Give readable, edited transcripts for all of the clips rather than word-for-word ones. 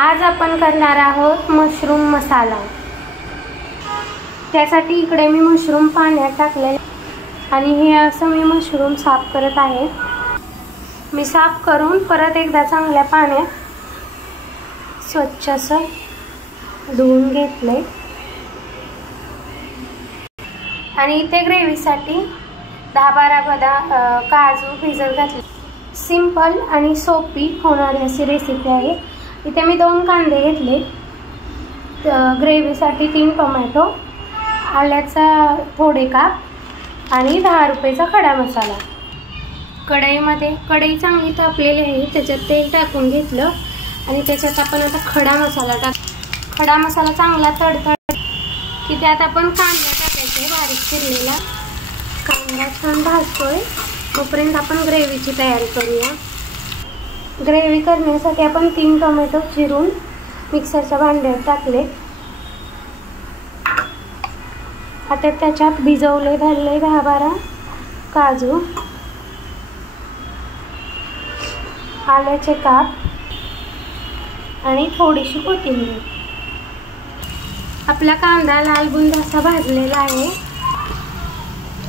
आज आपण करणार आहोत मशरूम मसाला। त्यासाठी इकडे मी मशरूम पाण्यात टाकले आणि हे असं मी मशरूम साफ करत आहे। मी साफ करून परत एकदा चांगल्या पाण्यात स्वच्छ असं धुवून घेतले आणि इथे ग्रेव्हीसाठी 10-12 बदाम काजू भिजत घातले। सिंपल आणि सोपी होणारी अशी रेसिपी आहे। इथे मी 2 कांदे घेतले, ग्रेव्हीसाठी 3 टोमॅटो, आल्याचा थोडे काप आणि 10 रुपयाचा खडा मसाला। कढई चांगली तापलेली आहे, त्याच्यात तेल टाकून घेतलं आणि त्याच्यात आपण आता खडा मसाला खडा मसाला चांगला तडतड की त्यात आपण कांदा टाकायचा, बारीक चिरलेला कांदा छान भाजतोय तोपर्यंत आपण ग्रेव्हीची तयारी करूया। ग्रेव्ही करण्यासाठी आपण 3 टोमॅटो चिरून मिक्सरच्या भांड्यात टाकले। आता त्याच्यात भिजवले धरले 10-12 काजू, आल्याचे काप आणि थोडीशी कोथिंबीर। आपला कांदा लाल बुंद असा भाजलेला आहे।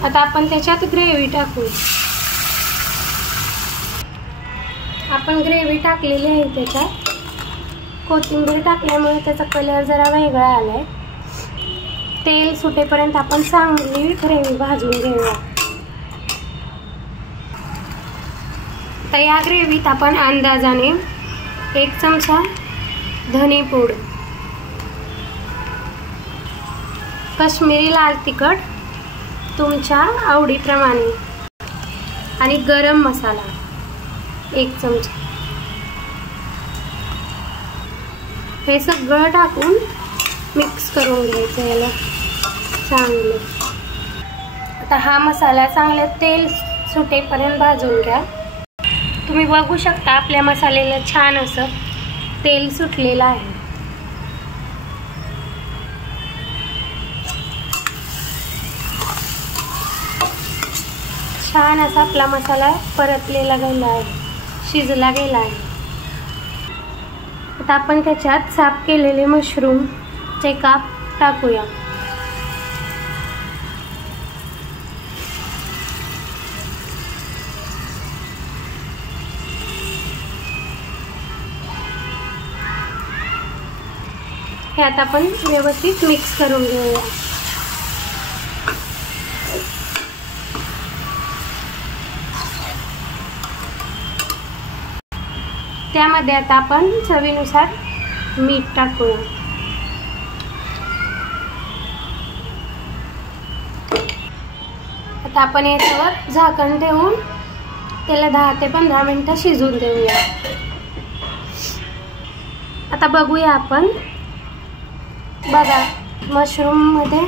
आता आपण त्याच्यात ग्रेव्ही टाकू। आपण ग्रेव्ही टाकलेली आहे, त्याच्यात कोथिंबीर टाकल्यामुळे त्याचा कलर जरा वेगळा आलाय। तेल सुटेपर्यंत आपण चांगली ग्रेव्ही भाजून घेऊया। तर या ग्रेव्हीत आपण अंदाजाने 1 चमचा धने पूड, काश्मीरी लाल तिखट तुमच्या आवडीप्रमाणे आणि गरम मसाला 1 चमचा, हे सगळं टाकून मिक्स करून घ्यायचं याला चांगलं। आता हा मसाला चांगलं तेल सुटेपर्यंत भाजून घ्या। तुम्ही बघू शकता आपल्या मसाल्याला छान असं तेल सुटलेलं आहे। छान असा आपला मसाला परतलेला गेला आहे, शिजला गेला आहे। आता आपण त्याच्यात साफ केलेले मशरूम चे काप टाकूया। हे आता आपण व्यवस्थित मिक्स करून घेऊया। त्यामध्ये आता आपण चवीनुसार मीठ टाकूया। आता आपण याच्यावर झाकण ठेवून त्याला 10 ते 15 मिनिटं शिजून देऊया। आता बघूया आपण, बघा मशरूम मध्ये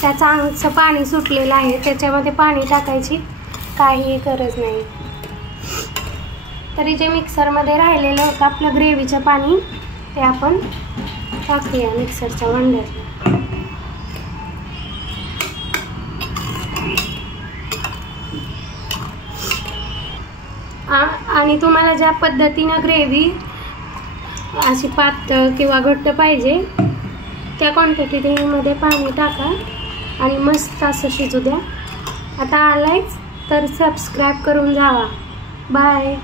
त्याचं अंगचं पाणी सुटलेलं आहे, त्याच्यामध्ये पाणी टाकायची काही गरज नाही। तरी जे मिक्सरमध्ये राहिलेलं होतं आपलं ग्रेव्हीचं पाणी ते आपण टाकूया मिक्सरच्या भांड्यात। आणि तुम्हाला ज्या पद्धतीनं ग्रेव्ही अशी पातळ किंवा घट्ट पाहिजे त्या क्वांटिटीमध्ये पाणी टाका आणि मस्त असं शिजू द्या। आता आलायच तर सबस्क्राईब करून जावा। बाय।